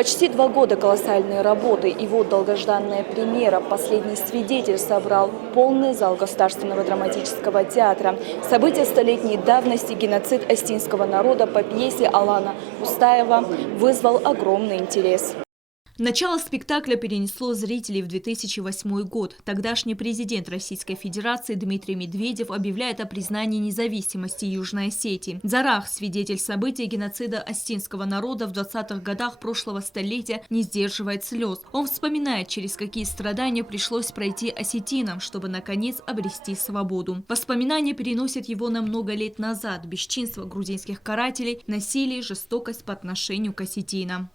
Почти 2 года колоссальной работы, и вот долгожданная премьера. Последний свидетель собрал полный зал Государственного драматического театра. События столетней давности, геноцид остинского народа по пьесе Алана Устаева вызвал огромный интерес. Начало спектакля перенесло зрителей в 2008 год. Тогдашний президент Российской Федерации Дмитрий Медведев объявляет о признании независимости Южной Осетии. Дзарах, свидетель событий геноцида остинского народа в 20-х годах прошлого столетия, не сдерживает слез. Он вспоминает, через какие страдания пришлось пройти осетинам, чтобы наконец обрести свободу. Воспоминания переносят его на много лет назад. Бесчинство грузинских карателей, насилие, жестокость по отношению к осетинам.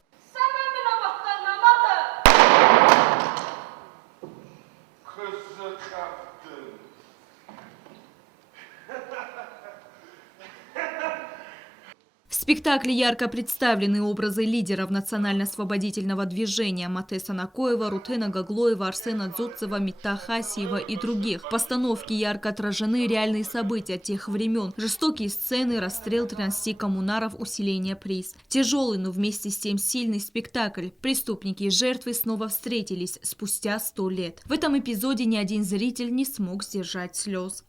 В спектакле ярко представлены образы лидеров национально-освободительного движения Матеса Накоева, Рутена Гаглоева, Арсена Дзотцева, Митта Хасиева и других. В постановке ярко отражены реальные события тех времен. Жестокие сцены, расстрел 13 коммунаров, усиление приз. Тяжелый, но вместе с тем сильный спектакль. Преступники и жертвы снова встретились спустя 100 лет. В этом эпизоде ни один зритель не смог сдержать слез.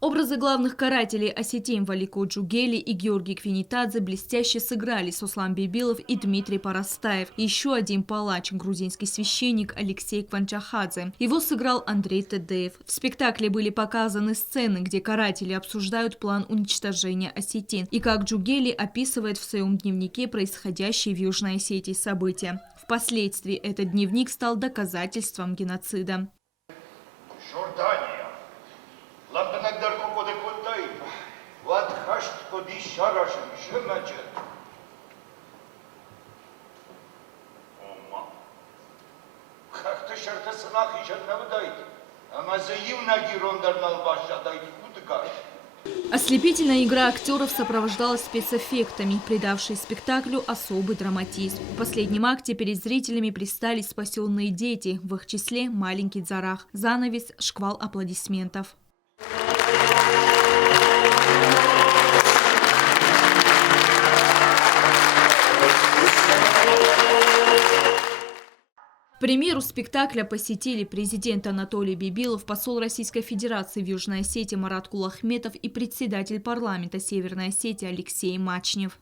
Образы главных карателей осетин Валико Джугели и Георгий Квинитадзе блестяще сыграли Сослан Бибилов и Дмитрий Парастаев. Еще один палач – грузинский священник Алексей Кванчахадзе. Его сыграл Андрей Тедеев. В спектакле были показаны сцены, где каратели обсуждают план уничтожения осетин и как Джугели описывает в своем дневнике происходящие в Южной Осетии события. Впоследствии этот дневник стал доказательством геноцида. Ослепительная игра актеров сопровождалась спецэффектами, придавшей спектаклю особый драматизм. В последнем акте перед зрителями предстали спасенные дети, в их числе маленький Дзарах. Занавес, шквал аплодисментов. Премьеру спектакля посетили президент Анатолий Бибилов, посол Российской Федерации в Южной Осетии Марат Кулахметов и председатель парламента Северной Осетии Алексей Мачнев.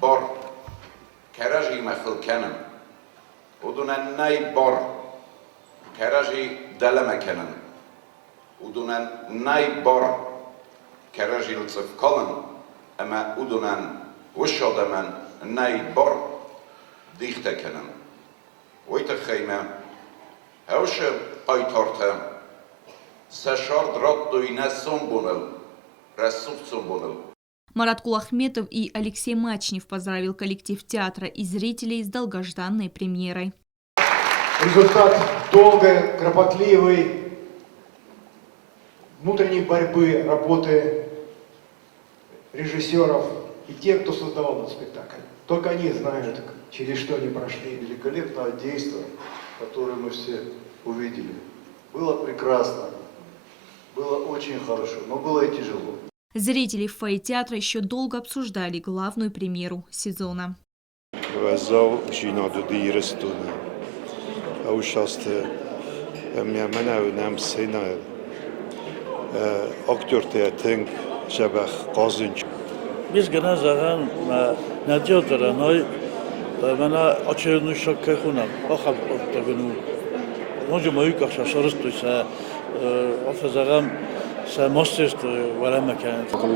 بار کرجی مخل کنم ودونن نای بار کرجی دلم کنم ودونن نای بار کرجی لطف کلم اما ودونن وشادمن نای بار دیخته کنم ویت خیمه هوش قایتارته سشارد راد دوینه سنبونل رسوب سنبونل. Марат Кулахметов и Алексей Мачнев поздравил коллектив театра и зрителей с долгожданной премьерой. Результат долгой, кропотливой, внутренней борьбы, работы режиссеров и тех, кто создавал этот спектакль. Только они знают, через что они прошли. Великолепное действие, которое мы все увидели. Было прекрасно, было очень хорошо, но было и тяжело. Зрители в фойе театра еще долго обсуждали главную премьеру сезона.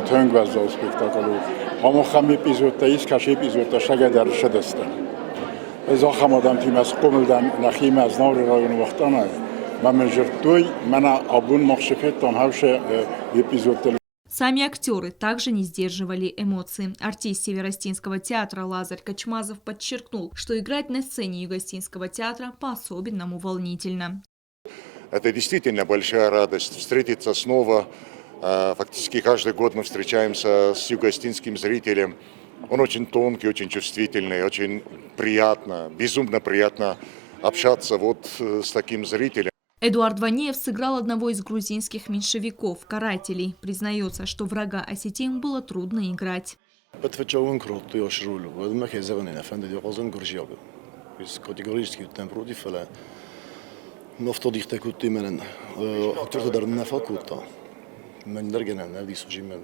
Tönkvázza a spektakoló. Hamacham epizódta, iszkás epizódta segeder sedeztem. Ez a hamadam tímez komoldan nachimez nauri rajon vaxtana. Mamen жертвой мана абун махшефеттан хавше епизодта. Сами актеры также не сдерживали эмоции. Артист Северо-Остинского театра Лазарь Качмазов подчеркнул, что играть на сцене Юго-Остинского театра по-особенному волнительно. Это действительно большая радость встретиться снова. Фактически каждый год мы встречаемся с юго-остинским зрителем. Он очень тонкий, очень чувствительный, очень приятно, безумно приятно общаться вот с таким зрителем. Эдуард Ванеев сыграл одного из грузинских меньшевиков, карателей. Признается, что врага осетин было трудно играть. Категорически там против, но в тодих такут именно актер дар на факулта. Мен дергена на дис уже мен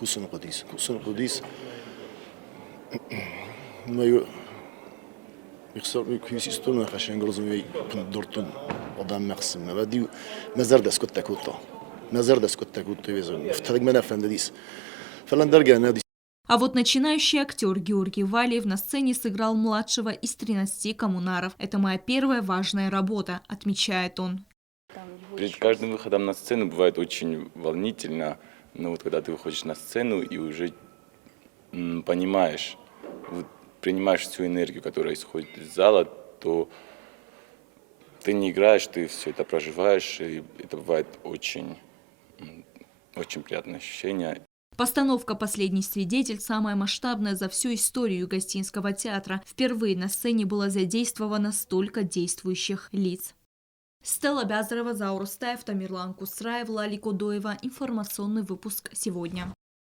кусын кудис. Но يخسر يكسيستون خشين غرزمي دورتون قدام مقسم بدي مزار داس كنت كوتا مزار داس كنت كوتا ويزون فترق منا فنديس فلان درجة نادي. А вот начинающий актер Георгий Валиев на сцене сыграл младшего из 13 коммунаров. Это моя первая важная работа, отмечает он. Перед каждым выходом на сцену бывает очень волнительно, но вот когда ты выходишь на сцену и уже понимаешь, вот, принимаешь всю энергию, которая исходит из зала, то ты не играешь, ты все это проживаешь, и это бывает очень приятное ощущение. Постановка «Последний свидетель» самая масштабная за всю историю Юго-Остинского театра. Впервые на сцене было задействовано столько действующих лиц. Стелла Бязарова, Заур Стаев, Тамерлан Кусраев, Лали Кодоева. Информационный выпуск сегодня.